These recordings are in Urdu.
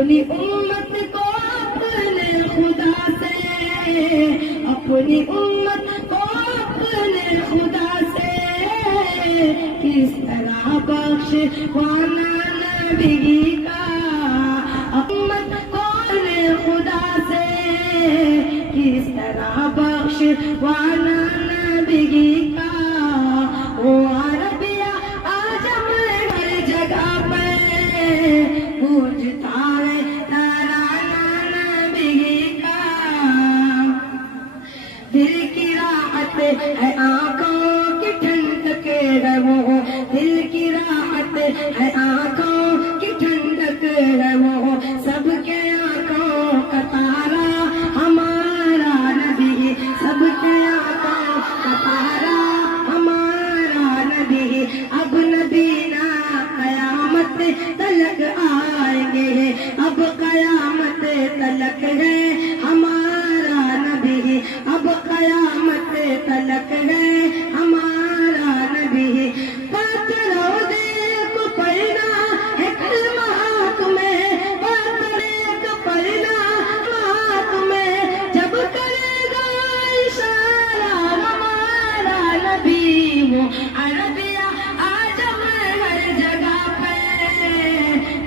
اپنی امت کو اپنے خدا سے، اپنی امت کو اپنے خدا سے کس طرح بخشوانا نبی کا، امت کو اپنے خدا سے کس طرح بخشوانا نبی کا۔ وہ عربیہ آجم ہر جگہ پہ گونجتا ہے ترانہ نبی کا، دل کی راحت ہے آنکھوں کی ٹھنڈک ہے وہ، دل کی راحت ہے آنکھوں کی ٹھنڈک ہے وہ، سب کے آنکھوں کا تارا ہمارا نبی، سب کے آنکھوں کا تارا ہمارا نبی۔ اب نبی نا قیامت تلک آئیں گے، اب قیامت تلک ہے ہمارا نبی، اب قیامت تلک ہے ہمارا نبی۔ بات روزے کو پڑھنا ہے کلمہ ہاتھ میں، بات کو پڑھنا ہاتھ میں، جب کرے گا اشارہ ہمارا نبی، وہ عربیہ آجم ہر جگہ پہ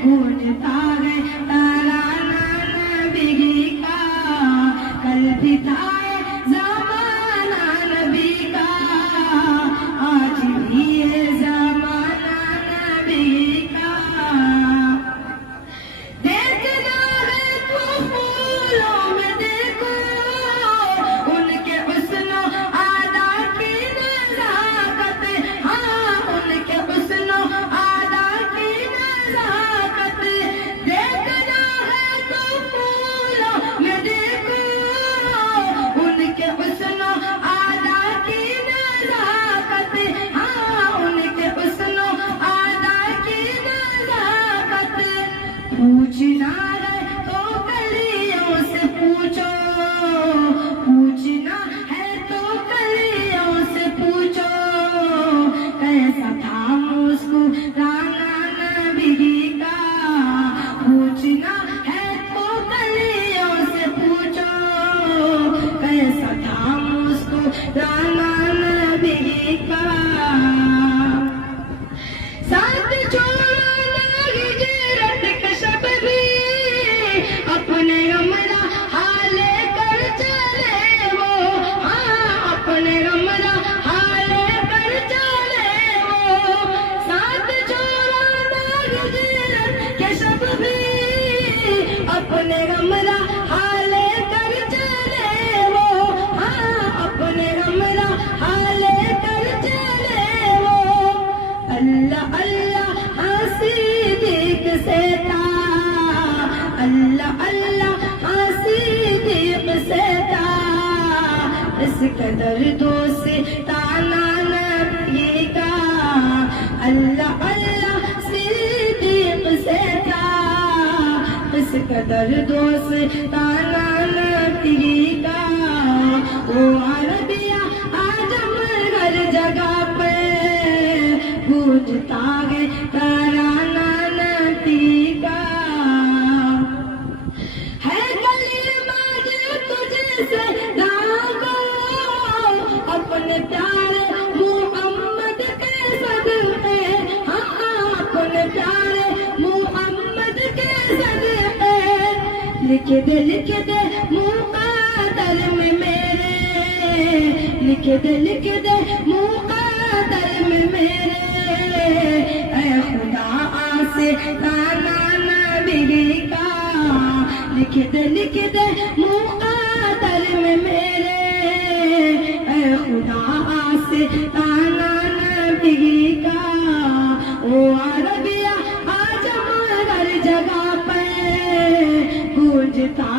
گونجتا ہے ترانہ نبی کا۔ کل بھی تھا زمانہ نبی کا، آج بھی ہے زمانہ نبی کا۔ دیکھنا ہے تو پھولوں میں دیکھو ان کے حسن و ادا کی نزاکت، ہاں ان کے حسن و ادا کی نزاکت۔ دیکھنا ہے تو پھولوں میں دیکھو ان کے حسن و ادا کی نزاکت، ہاں ان کے حسن و ادا کی نزاکت۔ پوچھنا ہے تو کلیوں سے پوچھو، پوچھنا ہے تو کلیوں سے پوچھو، کیسا تھا مسکرانا نبی کا۔ پوچھنا ہے تو کلیوں سے پوچھو، کیسا تھا مسکرانا نبی کا۔ ساتھ چھوڑنا ہجرت کا شب بھی، اپنے ہمراہ لے کر چلے وہ، ہاں اپنے ہمراہ لے کر چلے وہ۔ ساتھ چھوڑنا ہجرت کے شب بھی، اپنے ہمراہ لے کر چلے وہ، ہاں اپنے ہمراہ لے کر چلے وہ۔ اللہ اللہ ہاں صدیق سے تھا، اللہ اللہ ہاں صدیق سے تھا، اس قدر دوستانہ نبی کا۔ اللہ اللہ صدیق سے تھا، اس قدر دوستانہ نبی کا۔ وہ عربیہ آجم ہر جگہ پہ گونجتا ہے ترانہ نبی کا۔ ہے کلمہ جو تجھ سے داغو اپنے پیارے محمد کے صدقے، ہاں اپنے پیارے محمد کے صدقے۔ لکھ دے مقدر میں میرے، لکھ دے مقدر میں میرے، اے خدا آستانہ نبی کا۔ لکھ دے مقدر میں میرے، اے خدا آستانہ نبی کا۔ وہ عربیہ آجم ہر جگہ پہ گونجتا